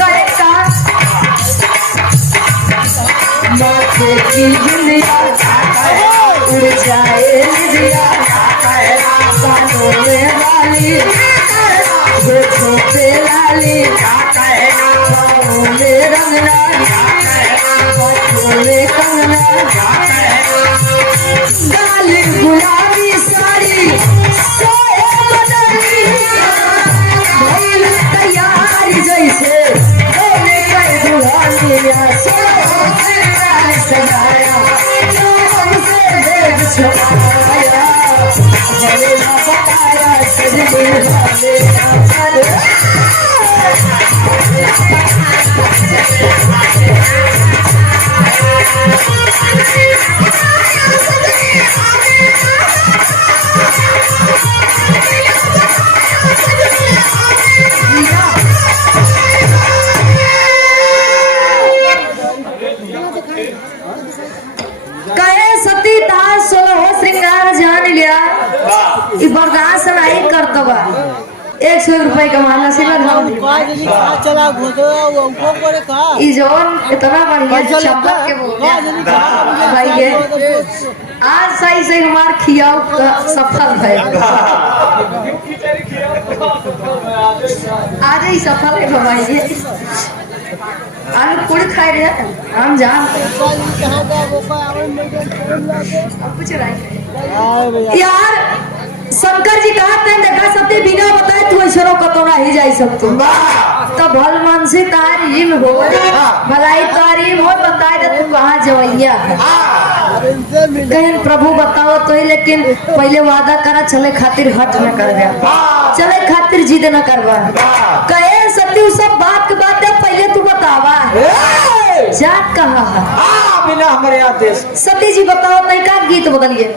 करेगा माथे की बिंदिया उड़ जाए निदिया कानों में वाली होठों पे लाली बाहों में रंगना हाथों में कंगना गाल गुलाबी साड़ी सोए बदली भइल तैयारी जैसे होने गए दुल्हनिया सजाया हमसे देव छुपाया भले ना बताया सजने वाले कहे सती तार सोलह श्रृंगार जान लिया बर्दाश्त नहीं करतबा 100 रुपए कमाना से चला जोन इतना बढ़िया चपक के बोल भाई ये आज सही से हमार खियाओ सफल है आज ही सफल है भाई ये आज पूरी खाए रहे हम जान कुछ नहीं यार शंकर जी कहा देखा सबके बिना बताए तू ऐश्वरों कतो नहीं जाई सब तुम तब भल मन से तारीम हो भलाई तारीम हो बताए दे तू कहाँ जवैया कहीं प्रभु बताओ तो ही लेकिन पहले वादा करा चले खातिर हट न कर गया चले खातिर जिद न करवा कहे सती सब बात के बात है पहले तू बतावा जात कहा है बिना हमारे आदेश सती जी बताओ नहीं का गीत बदलिए